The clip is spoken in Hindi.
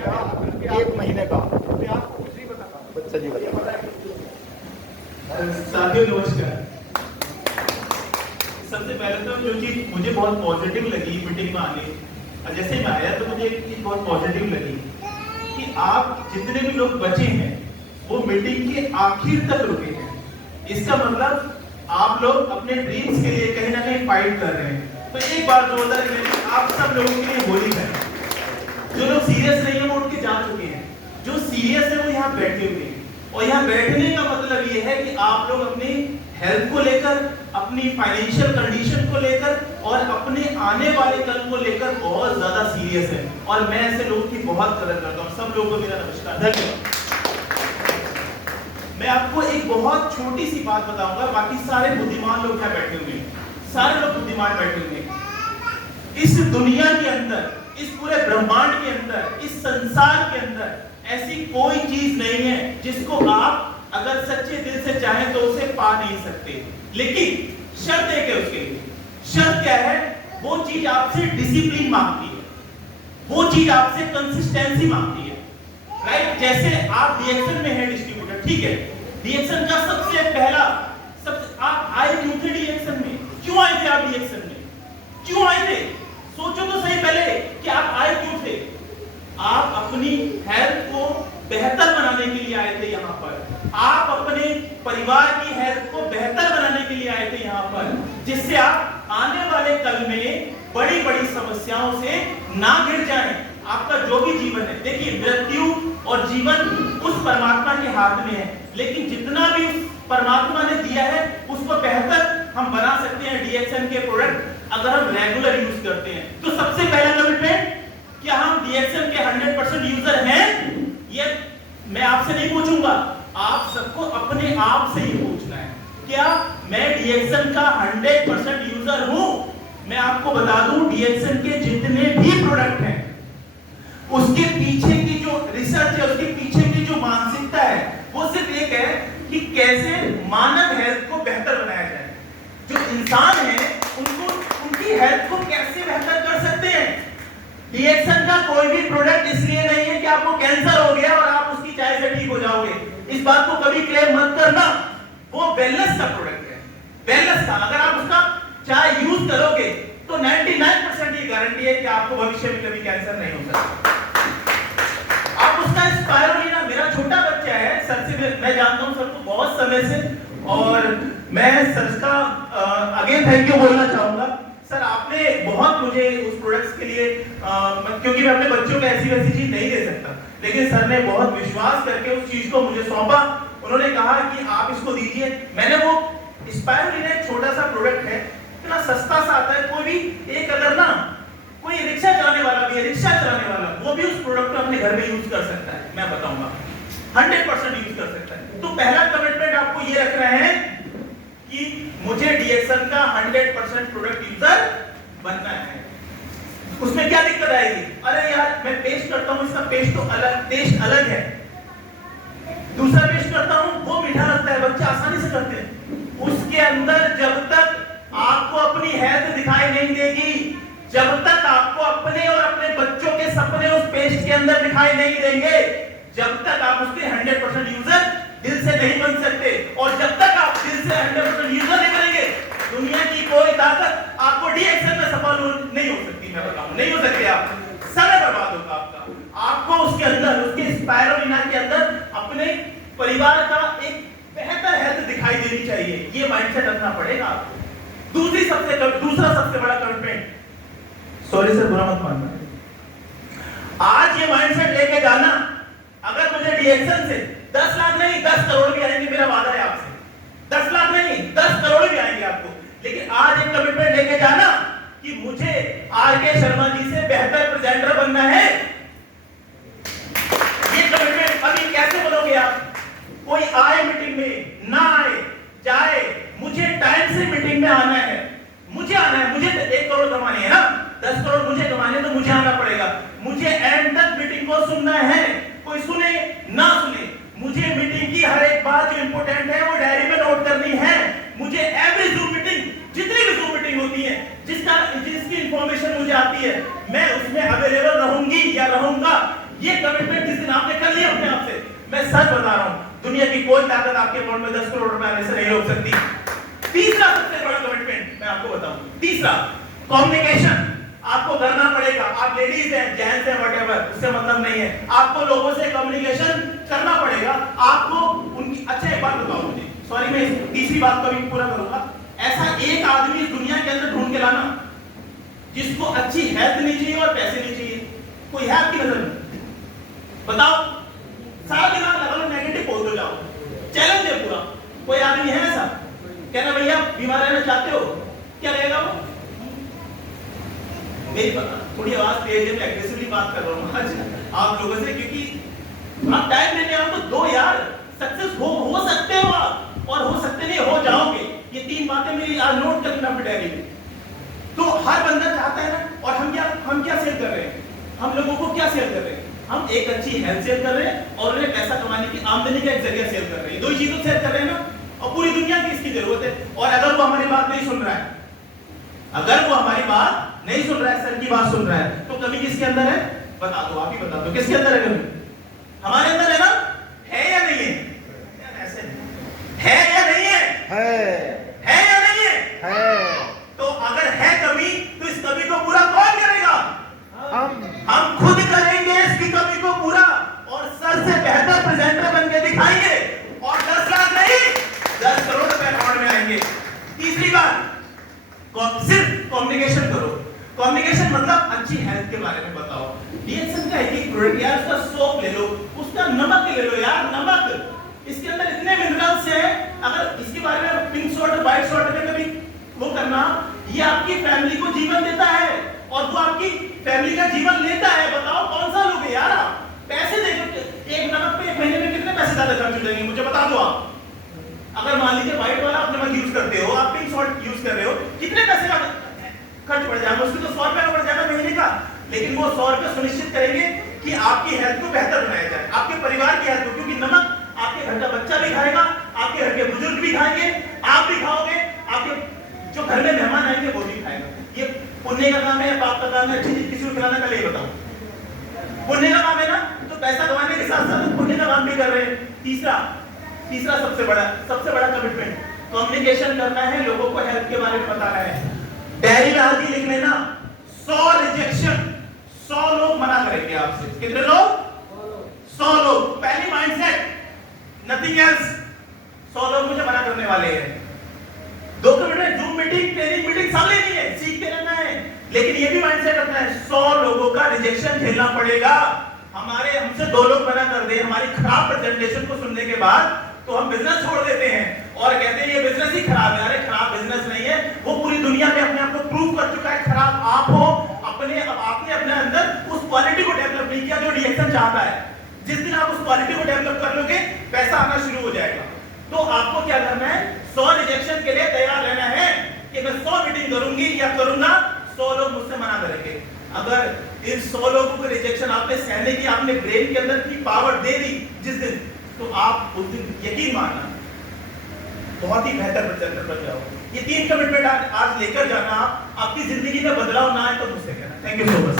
1 महीने का बच्चा जी बताइए। साथियों नमस्कार। सबसे पहले तो जो चीज मुझे बहुत पॉजिटिव लगी मीटिंग में आने, और जैसे मैं आया तो मुझे एक चीज बहुत पॉजिटिव लगी कि आप जितने भी लोग बचे हैं वो मीटिंग के आखिर तक रुके हैं। इसका मतलब आप लोग अपने ड्रीम्स के लिए कहीं ना कहीं फाइट कर रहे हैं। तो एक बार जोरदार आप सब लोगों के लिए होली है। जो लोग सीरियस नहीं है वो उठ के जा चुके हैं, जो सीरियस है वो यहाँ बैठे हुए हैं। और यहाँ बैठने का मतलब ये है कि आप लोग अपनी हेल्थ को लेकर, अपनी फाइनेंशियल कंडीशन को लेकर और अपने आने वाले कल को लेकर बहुत ज्यादा सीरियस है। और मैं ऐसे लोगों की बहुत कदर करता हूँ। सब लोगों को मेरा नमस्कार, धन्यवाद। मैं आपको एक बहुत छोटी सी बात बताऊंगा, बाकी सारे बुद्धिमान लोग यहाँ बैठे हुए हैं, सारे लोग बुद्धिमान बैठे हुए हैं। इस दुनिया के अंदर, इस पूरे ब्रह्मांड के अंदर, इस संसार के अंदर ऐसी कोई चीज नहीं है जिसको आप अगर सच्चे दिल से चाहें तो उसे पा नहीं सकते। लेकिन शर्त एक है उसके लिए। शर्त क्या है? वो चीज आपसे डिसिप्लिन मांगती है, वो चीज आपसे कंसिस्टेंसी मांगती है। राइट? जैसे आप डीएक्शन में है डिस्ट्रीब्यूटर, ठीक है, डीएक्शन का सबसे पहला आप आए क्यों थे डीएक्शन में? क्यों आए थे आप डीएक्शन में? क्यों आए थे? सोचो तो सही पहले कि आप आए क्यों थे। आप अपनी हेल्थ को बेहतर बनाने के लिए आए थे यहाँ पर। आप अपने परिवार की हेल्थ को बेहतर बनाने के लिए आए थे यहाँ पर, जिससे आप आने वाले कल में बड़ी बड़ी समस्याओं से ना गिर जाएं। आपका जो भी जीवन है, देखिए मृत्यु और जीवन उस परमात्मा के हाथ में है, लेकिन जितना भी परमात्मा ने दिया है उसको बेहतर हम बना सकते हैं डीएक्शन के प्रोडक्ट अगर हम रेगुलर यूज करते हैं। तो सबसे पहला कमिटमेंट, क्या हम डीएक्शन के 100% यूजर हैं? ये मैं आपसे नहीं पूछूंगा, आप सबको अपने आप से ही पूछना है। क्या मैं डीएक्शन का 100% यूजर हूं? मैं आपको बता दूं, डीएक्शन के जितने भी प्रोडक्ट हैं उसके पीछे की जो रिसर्च है, उसके पीछे की जो मानसिकता है, वो सिर्फ एक है कि कैसे मानव हेल्थ को बेहतर बनाया जाए। जो इंसान है उनको, उनकी हेल्थ को कैसे बेहतर कर सकते हैं। डीएक्शन का कोई भी प्रोडक्ट इसलिए नहीं है कि आपको कैंसर हो गया और आप उसकी चाय से ठीक हो जाओगे। इस बात को कभी क्लेम मत करना। वो वेलनेस का प्रोडक्ट है, वेलनेस का। अगर आप उसका चाय यूज करोगे तो 99% ये गारंटी है कि आपको भविष्य में कभी कैंसर नहीं हो सकता। आप उसका स्पाइरुलिना, मेरा छोटा बच्चा है, सर से मैं जानता हूं सर को बहुत समय से, और मैं सर का अगेन थैंक यू बोलना चाहूंगा। सर आपने बहुत मुझे उस प्रोडक्ट्स के लिए क्योंकि मैं अपने बच्चों को ऐसी वैसी चीज नहीं दे सकता, लेकिन सर ने बहुत विश्वास करके उस चीज को मुझे सौंपा। उन्होंने कहा कि आप इसको दीजिए। मैंने वो स्पाइरुलिना, एक छोटा सा प्रोडक्ट है, इतना सस्ता सा आता है। कोई भी एक अगर ना कोई रिक्शा चलाने वाला भी है, रिक्शा चलाने वाला, वो भी उस प्रोडक्ट को अपने घर में यूज कर सकता है। मैं बताऊंगा 100% यूज कर सकता है। तो पहला कमिटमेंट आपको ये रखना है कि मुझे डीएक्शन का 100% प्रोडक्ट यूजर बनना है। उसमें क्या दिक्कत आएगी? अरे यार मैं पेस्ट करता हूं, इसका पेस्ट तो अलग, टेस्ट अलग है, दूसरा पेस्ट करता हूं वो मीठा लगता है, बच्चे आसानी से करते हैं। उसके अंदर जब तक आपको अपनी हेल्थ दिखाई नहीं देगी, जब तक आपको अपने और अपने बच्चों के सपने उस पेस्ट के अंदर दिखाई नहीं देंगे, जब तक आप उसके 100% यूजर दिल से नहीं बन सकते। और जब तक आप दिल से 100% यूजर नहीं बनेंगे, दुनिया की कोई ताकत आपको डीएक्शन में सफल नहीं हो सकती। मैं बताऊं, नहीं हो सकते। आप समय बर्बाद होगा आपका। आपको उसके अंदर, उसके स्पाइरुलिना के अंदर अपने परिवार का एक बेहतर हेल्थ दिखाई देनी चाहिए। ये माइंडसेट रखना पड़ेगा आपको। दूसरा सबसे बड़ा कमिटमेंट, सॉरी सर बुरा मत मानना, आज ये माइंडसेट लेके जाना, अगर मुझे डीएक्शन से 10 लाख नहीं 10 करोड़ भी आएंगे, मेरा वादा है आपसे, 10 लाख नहीं 10 करोड़ भी आएंगे आपको, लेकिन आज एक कमिटमेंट लेके जाना कि मुझे आरके शर्मा जी से बेहतर प्रेजेंटर बनना है। ये कमिटमेंट अभी कैसे बनोगे आप? कोई आए मीटिंग में, ना आए, जाए, मुझे टाइम से मीटिंग में आना है, मुझे आना है। मुझे 1 करोड़ कमानी है ना, 10 करोड़ मुझे कमाने, तो मुझे आना पड़ेगा। मुझे एंड तक मीटिंग को सुनना है, कोई सुने ना सुने, मुझे मीटिंग की हर एक बात जो इंपॉर्टेंट है वो डायरी में नोट करनी है। मुझे एवरी जूम मीटिंग, जितनी भी जूम मीटिंग होती है, जिसकी इंफॉर्मेशन मुझे आती है, मैं उसमें अवेलेबल रहूंगी या रहूंगा। ये सच बता रहा हूं, दुनिया की कोई ताकत आपके अकाउंट में 10 करोड़ रुपए आने से नहीं रोक सकती। तीसरा सबसे बड़ा कमिटमेंट मैं आपको बताऊं, तीसरा कम्युनिकेशन आपको करना पड़ेगा। आप लेडीज हैं, जेंट्स हैं, व्हाटएवर, उससे मतलब नहीं है, आपको लोगों से कम्युनिकेशन करना पड़ेगा। आपको उनकी, अच्छा एक बात बताओ मुझे, सॉरी मैं तीसरी बात को भी पूरा करूंगा। ऐसा एक आदमी इस दुनिया के अंदर ढूंढ के लाना जिसको अच्छी हेल्थ नहीं चाहिए और पैसे नहीं चाहिए, कोई है आपकी नजर में? बताओ, सारा दिमाग लगा लो, नेगेटिव बोलते जाओ, चैलेंज है पूरा। कोई आदमी है ऐसा? कहना भैया बीमार रहना चाहते हो, क्या रहेगा वो? मेरी थोड़ी आवाज तेज है, मैं एग्रेसिवली बात कर रहा हूँ आज आप लोगों से, क्योंकि आप टाइम लेने आओ तो दो यार, सक्सेस हो सकते हो आप, और हो सकते नहीं हो जाओगे। ये तीन बातें मेरी आज नोट करना अपनी डायरी में। तो हर बंदा चाहता है ना, और हम क्या सेल कर रहे हैं? हम लोगों को क्या सेल कर रहे हैं? हम एक अच्छी हेल्थ सेल कर रहे हैं और उन्हें पैसा कमाने की आमदनी का एक जरिया सेल कर रहे हैं। दो ही चीजों सेल कर रहे हैं ना, और पूरी दुनिया की इसकी जरूरत है। और अगर वो हमारी बात नहीं सुन रहा है, अगर वो हमारी बात नहीं सुन रहा है, सर की बात सुन रहा है, तो कमी किसके अंदर है? बता दो, आप ही बता दो, किसके अंदर है कमी? हमारे अंदर है ना? है या नहीं है? ऐसे है या नहीं है? है या नहीं है? तो अगर है कमी, तो इस कमी को पूरा कौन करेगा? हम खुद करेंगे इसकी कमी को पूरा, और सर से बेहतर प्रेजेंटर बन के दिखाएंगे, और 10 लाख नहीं 10 करोड़ रुपए अकाउंट में आएंगे। तीसरी बात, सिर्फ कम्युनिकेशन करो। कम्युनिकेशन मतलब अच्छी हेल्थ के बारे में बताओ। डीएक्सन का एक प्रोडक्ट यार, उसका सोप ले लो, उसका नमक ले लो यार, नमक, इसके अंदर इतने मिनरल्स हैं। अगर इसके बारे में पिंक सॉल्ट, व्हाइट सॉल्ट में कभी वो करना, ये आपकी फैमिली को जीवन देता है, और वो आपकी फैमिली का जीवन लेता है। बताओ कौन सा लोगे यार आप? पैसे देखो, एक नमक पे एक महीने में कितने पैसे ज्यादा खर्च हो जाएंगे, मुझे बता दो आप। अगर मान लीजिए व्हाइट वाला आप नमक यूज करते हो, आप पिंक सॉल्ट यूज कर रहे हो, कितने पैसे का खर्च पड़ जाएगा? उसमें तो 100 रुपए का पड़ जाएगा महीने का, लेकिन वो 100 रुपए सुनिश्चित करेंगे कि आपकी हेल्थ को बेहतर बनाया जाए, आपके परिवार की हेल्थ को, क्योंकि नमक आपके घर का बच्चा भी खाएगा, आपके घर के बुजुर्ग भी खाएंगे, आप भी खाओगे, आपके जो घर में मेहमान आएंगे वो भी खाएगा। ये पुण्य का काम है, पाप का काम है? अच्छी चीज किसी को खिलाना, कल ये बताओ। पुण्य का काम है ना, तो पैसा कमाने के साथ साथ पुण्य का काम भी कर रहे हैं। तीसरा सबसे बड़ा कमिटमेंट, कम्युनिकेशन करना है, लोगों को हेल्थ के बारे में बताना है। डायरी में आज ही लिख लेना, 100 रिजेक्शन, 100 लोग मना करेंगे आपसे। कितने लोग? 100 लोग। पहली माइंडसेट, नथिंग एल्स। 100 लोग मुझे मना करने वाले हैं। 2 minute zoom meeting, training meeting सब लेनी है, सीखते रहना है, लेकिन ये भी माइंडसेट रखना है 100 लोगों का रिजेक्शन झेलना पड़ेगा। हमसे 2 लोग मना कर दे हमारी खराब प्रेजेंटेशन को सुनने के बाद, तो हम बिजनेस छोड़ देते हैं और कहते हैं ये बिजनेस ही खराब है। अरे खराब बिजनेस नहीं है, वो पूरी दुनिया में अपने आप को प्रूव कर चुका है। खराब आप हो, आपने अपने अंदर उस क्वालिटी को डेवलप नहीं किया जो डीएक्सन चाहता है। जिस दिन आप उस क्वालिटी को डेवलप कर लोगे, पैसा आना शुरू हो जाएगा। तो आपको क्या करना है? 100 रिजेक्शन के लिए तैयार रहना है कि मैं 100 मीटिंग करूंगी या करूंगा, 100 लोग मुझसे मना करेंगे। अगर इन 100 लोगों को रिजेक्शन आपने सहने की, आपने ब्रेन के अंदर की पावर दे दी जिस दिन, तो आप उस दिन यकीन मानना बहुत ही बेहतर प्रेजेंटर बन जाओगे। ये 3 कमिटमेंट आज लेकर जाना, आपकी जिंदगी में बदलाव ना आए तो मुझसे कहना। Thank you so much.